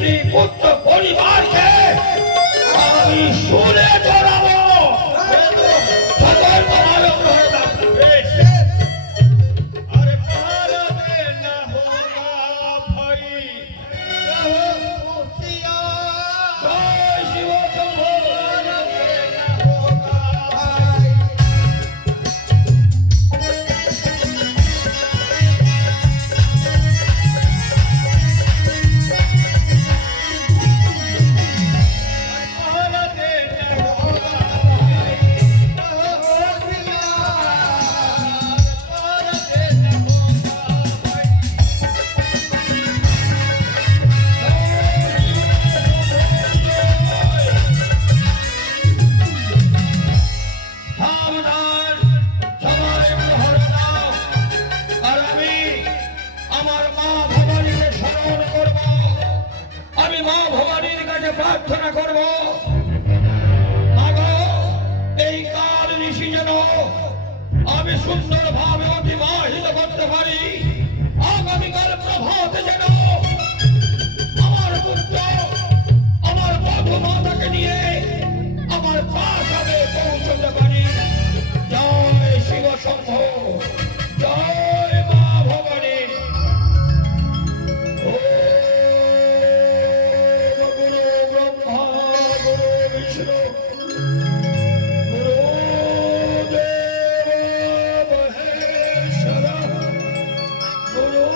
স্ত্রী পুত্র পরিবারকে আমি শুনে চড়াবো। সতর্ক মালক হয়ে থাকবে। अरे भारत न होगा भाई रहो खुशिया জয় শিব শম্ভু। भारत न होगा भाई भारत न होगा भाई रहो खुशिया भारत न होगा भाई সাবধান, সবাই ধরে নাও। আর আমি আমার মা ভবানীকে স্মরণ করব। আমি মা ভবানীর কাছে প্রার্থনা করব, মাগো, এই কাল ঋষি যেন আমি সুন্দরভাবে অতিবাহিত করতে পারি। আগামীকাল প্রভাতে যেন আমার পুত্র আমার বধূ মাতাকে নিয়ে আমার প্রাসাদে পৌঁছতে পারি। জয় শিব শম্ভু, জয় মা ভবানী। ওম গুরু ব্রহ্মা গুরু বিষ্ণু গুরুদেব মহেশ্বর গুরু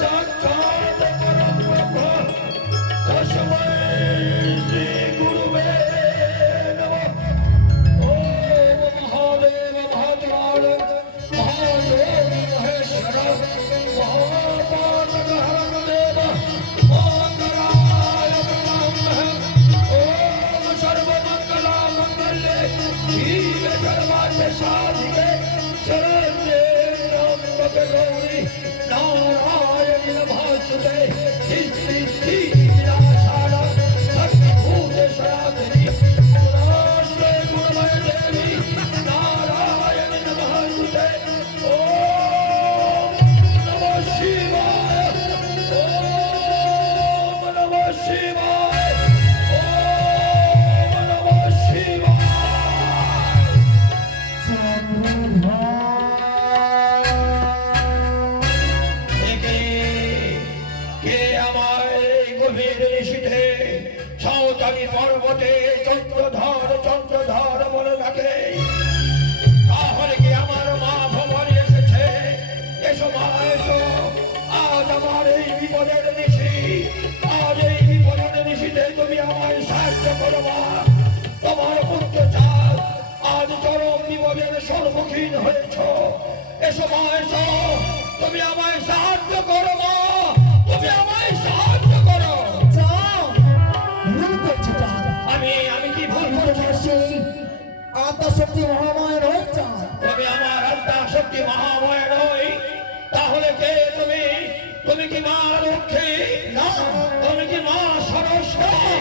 সাক্ষাৎ পরব্রহ্ম তস্मै শ্রী গুরুবে নমঃ। ওম মহাদেব মহাত্মার মহাদেব মহেশ্বর মহাপাতকহরদেব মঙ্গলায় নমঃ। ওম সর্বমঙ্গলামঙ্গলে শিবে সর্বার্থ সাধিকে শরণ্যে ত্र्यंबके गौरी नारायणि नमोस्तुते। नित्य विनाशाय सर्वभूतेश्वरात्मनि गुणाश्रय गुणमय देवी नारायणि नमोस्तुते। ओम नमः शिवाय, ओम नमः शिवाय, ओम नमः शिवाय। কে কে আমার এই গভীর নিশীথে সাঁওতালি পর্বতে চন্দ্রধর বলে ডাকে? তাহলে কি আমার মা ভবানী এসেছে? এসো মা এসো, আজ আমার এই বিপদের নিশি, আজ এই বিপদের নিশিতে তুমি আমায় সাহায্য করো মা। তোমার পুত্র চাঁদ আজ চরম বিপদের সম্মুখীন হয়েছ। এসো মা এসো, তুমি আমায় সাহায্য করো মা, তুমি আমায় সাহায্য করো। ভুল করছো চাঁদ। আমি কি ভুল আমি করছি? তোমার সেই আত্মশক্তি মহামায়া নয় চাঁদ। তুমি আমার আত্মা শক্তি মহাময় নই, তাহলে কে তুমি? তুমি কি মা লক্ষ্মী? না। তুমি কি মা সরস্বতী?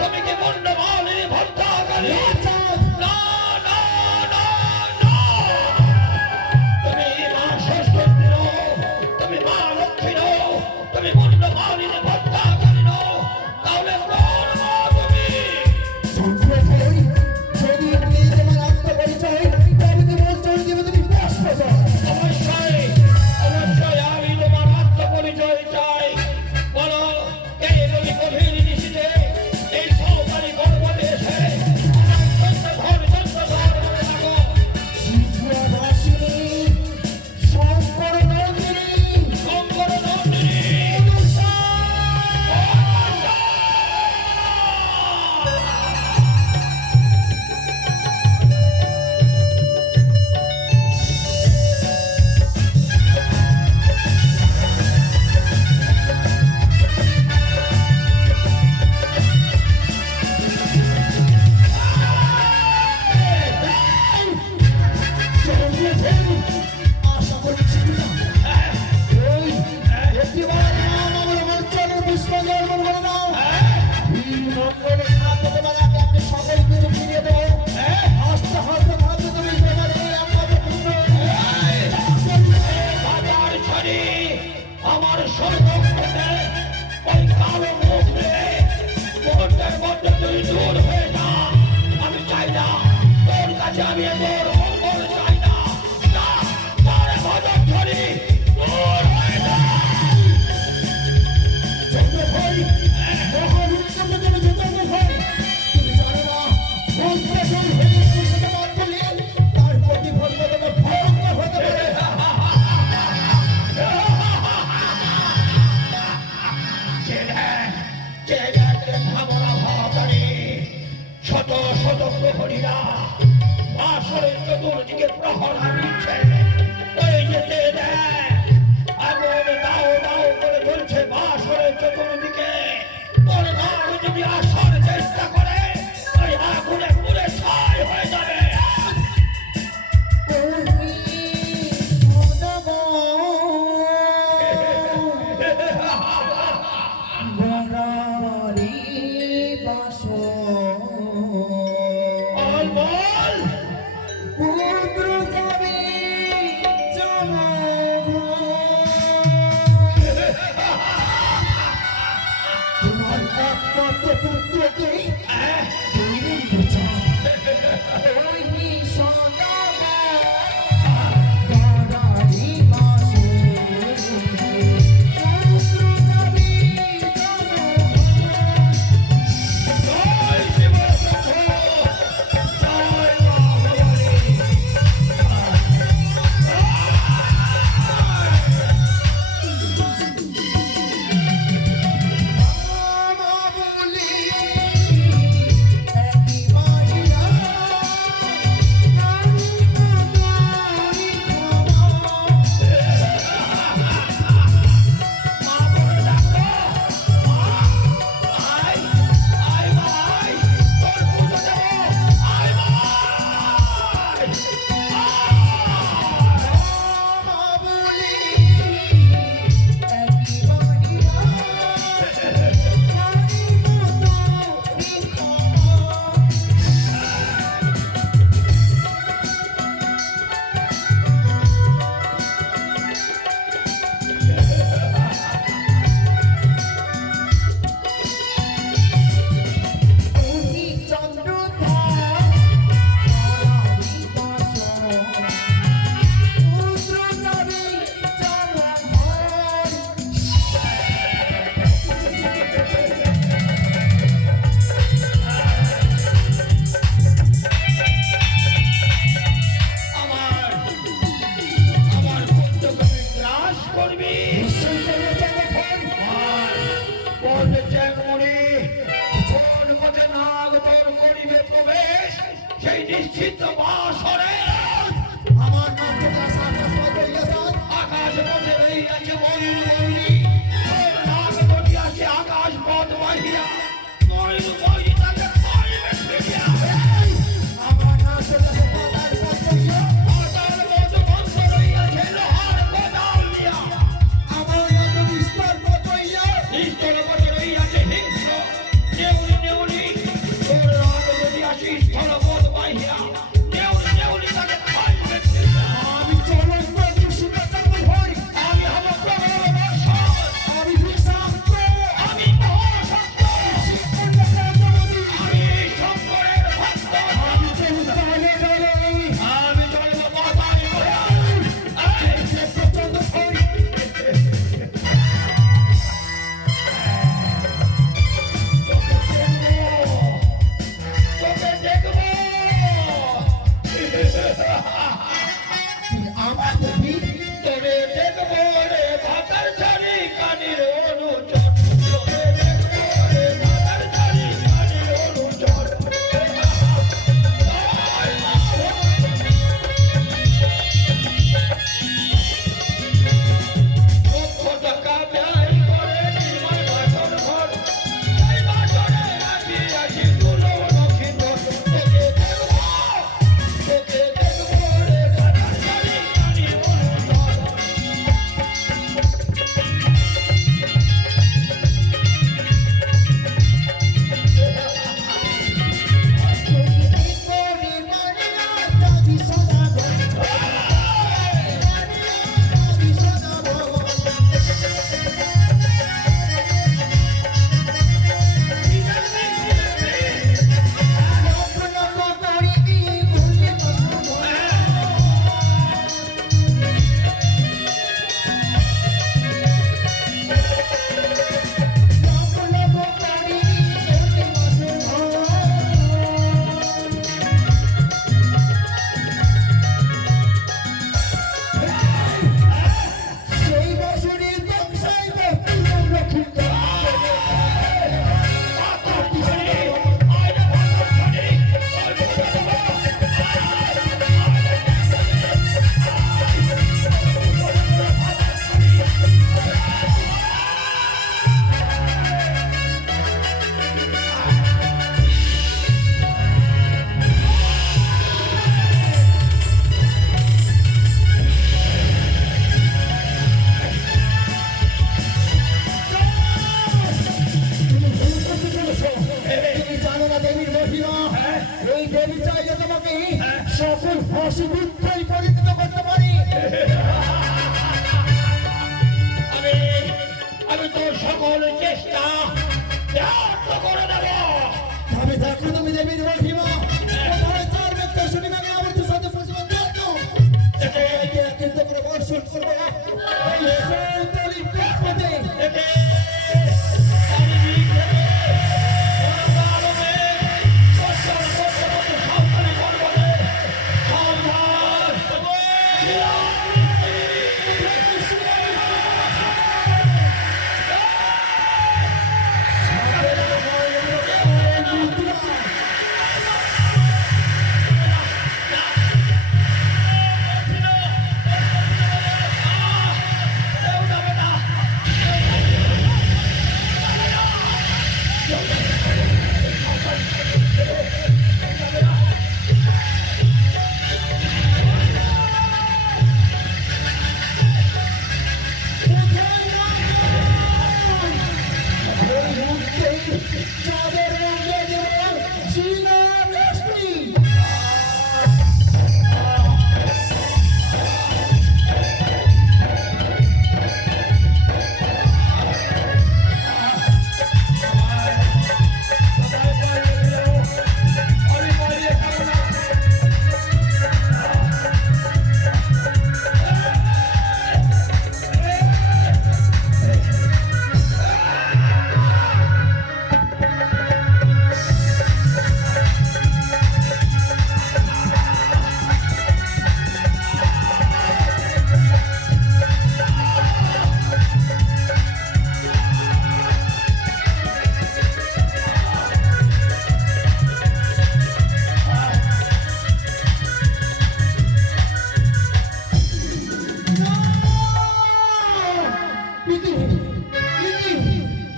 তুমি কি মুন্ডমালিনী ভদ্রাকালী? চাঁদ, না না না না, তুমি মা সরস্বতী নও, তুমি মা লক্ষ্মী নও, তুমি মুন্ডমালিনী ভদ্রাকালী নও, তাহলে কোন মা তুমি? সংস্কৃত হই, যদি তুমি তোমার আত্মপরিচয়, তবে তুমি বলছো যে তুমি পুষ্পজল। অবশ্যই অবশ্যই আমি তোমার আত্মপরিচয় চাই। বলো, কে তুমি গভীর নিশীথে এই সাঁওতালি পর্বতে এসে আমার চন্দ্রধর বলে ডাকো? শিববাসিনী, শঙ্কর নন্দিনী, শঙ্কর নন্দিনী, অনুষা। আশা করি সেটা ওই একটিবার নাম আমার মঞ্চলে পুষ্পজল মঙ্গল নাও। এই মঙ্গলের খাদ্য তোমার আপনি সকল কিছু ফিরিয়ে দেবো। হাসতে হাসতে খাদ্য তুমি তোমার এই আমাদের পুত্র বাজার ছাড়ি আমার সর্বক্ষেত্রে ওই কালো মুখ থেকে তুই দূর হয়ে যা। আমি চাই না তোর কাছে আমি তোর মঙ্গল চাই না। যা, যা রে ভজনধ্বনি, দূর হয়ে যা। চন্দ্রভাই, মহাবীরের সামনে তুমি যেতে হবে ভাই। তুমি জানো না, মন্ত্রজন হয়ে তোমার সাথে মাত করলে তার প্রতিফল কতটা ভয়ঙ্কর হতে পারে। শত শত প্রহরীরা আসরের চতুর্দিকে প্রহরা দিচ্ছে। ওই যেতে দেয় আগুন দাও দাও করে চলছে বাসরের চতুর্দিকে। তোর নাম যদি আসার চেষ্টা করে ওই আগুনে পুড়ে ছাই হয়ে যাবে। বল বল। তোমার একমাত্র পুত্রকে জয় শিব শম্ভু, জয় মহাবলী। মা বলে ডাকো, মা, আয়, আয় মা, আয়, তোর পুজো দেবো, আয় মা, আয়। আমার আমার পুত্রকে তুই গ্রাস করবি। বলবে চ্যাংমুড়ি, কোন পথে নাগ তোর করিবে প্রবেশ সেই নিশ্চিত বাসরে। আমার নাম প্রকাশ আকাশ পাতইয়াসাদ। আকাশ পথে রহিয়াছে ময়ূর ময়ূরী, তোর নাগ যদি আছে আকাশ পথ বাহিয়া ময়ূর ময়ূরী তাকে ধরিবে ফিরিয়া। আমার নাম প্রকাশ আকাশ পাতইয়া। পাতাল মত বন্ধ রহিয়াছে লোহার কোদাল দিয়া। আমার নাম বিস্তার পাতইয়া। স্থল পথে রহিয়াছে হিংস্র নেউলি নেউলি, তোর নাগ যদি আসি স্থল পথ বাহিয়া নেউলি নেউলি তাকে ধরিবে ফিরিয়া। আমি চরম প্রতিষ্ঠিত ভাই। আমি হব প্রবল বর্ষণ, আমি বিষাক্ত। আমি মহাশক্ত। তোর সকল চেষ্টা ব্যর্থ করে দেব। তবে দেখো তুমি দেবীর মহিমা কোথায় চার ব্যক্তির শুনিবে আমি আমার সাথে প্রতিবাদ দেখো কিন্তু করে বর্ষণ করবো এই সৌতলি পথে এতে চারিদিক থেকে গঙ্গালমে বর্ষণ করতে করতে সাবধানে পর্বতে সাবধান কেউ যাবে না। চাঁদের রঙে যেমন শ্রীরাম লক্ষ্মী কোথায় পালিয়ে গেল? আমি পালিয়ে খাবো না।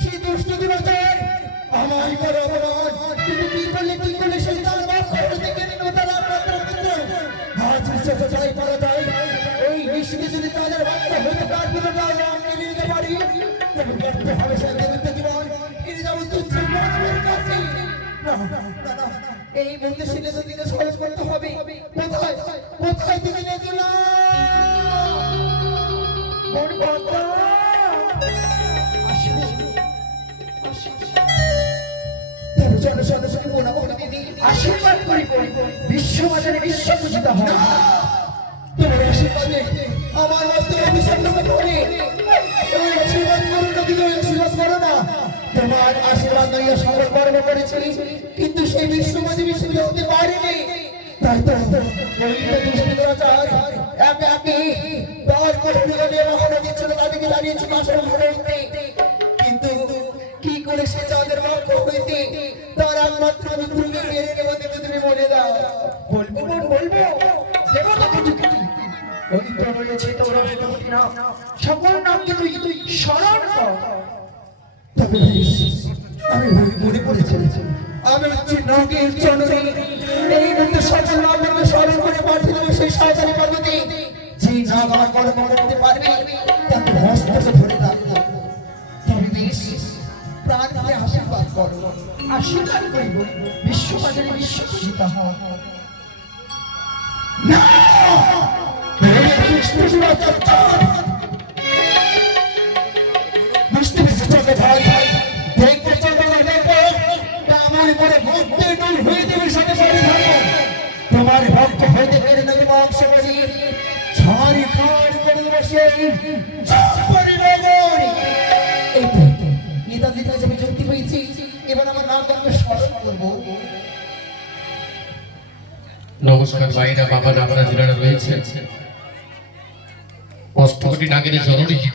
সেই দুষ্ট দুরাচার আমায় করে অপমান কিন্তু কি করলে সেই তার বাপ করে থেকে নিল তারা মাত্র আজ বিশ্বাস চাই করা যায় এই নিশ্চিত যদি তাদের বাচ্চা হতে তারপরে তাহলে আমি নিতে পারি তবে ব্যর্থ হবে সে দেবিত জীবন ফিরে যাবো তুচ্ছ মানুষের কাছে না না না এই মুহূর্তে শিলে তো দিকে সহজ করতে হবে কোথায় কোথায় তুমি নিয়ে না কোন কথা আশীর্বাদ করি বিশ্ববাজারে বিশ্বপূজিত হয়। তোমার আশীর্বাদে আমার বাস্তবে অভিশাপ নামে করে তুমি আশীর্বাদ করো না কিন্তু আশীর্বাদ করো না তোমার আশীর্বাদ নইয়া সকল কর্ম করেছি কিন্তু সেই বিশ্ববাদী বিশ্ববিদ হতে পারেনি তাই তো ওই দুষ্কৃতরাচার একে একে দশ কোটি নিয়ে মহানদী ছিল তাদেরকে দাঁড়িয়েছিল আসল মহানদীতে কিন্তু কি করে সে যাদের পক্ষ হইতে তার একমাত্র মিত্রকে মেরে নেব কিন্তু তুমি বলে দাও বলবো দেবো তো কিছু ওই তো রয়েছে তোর অষ্টমী নাম সকল নামকে তুই স্মরণ কর। তবে আমি মনে পড়েছি আমি হচ্ছি নগের জননী এই মুহূর্তে সকল নামকে স্মরণ করে পাঠিয়ে দেবো সেই সাঁওতালি পর্বতে যে নাম আমার কর্ম করতে পারবে তাকে হস্তকে ধরে রাখবো তবে বেশ প্রাণ দিয়ে আশীর্বাদ করো আশীর্বাদ করিব বিশ্ববাজারে বিশ্বপূজিত হয়। না বুঝতে পেরেছি চলে ভাই দেখতে চলবে না দেখো আমার পরে ভক্তের নূর হয়ে দেবে সাথে সাথে থাকো তোমার ভক্ত হইতে পেরে নেবে মাংস বাজি ছাড়ি খাড়ি করে দেবো সেই চাপরি নগর এই তো নেতাদের কাছে আমি যুক্তি পেয়েছি এবার আমার নাম তোমাকে স্মরণ করবো নমস্কার ভাইরা বাবা আপনারা যারা রয়েছে অষ্টকটি নাগের জননী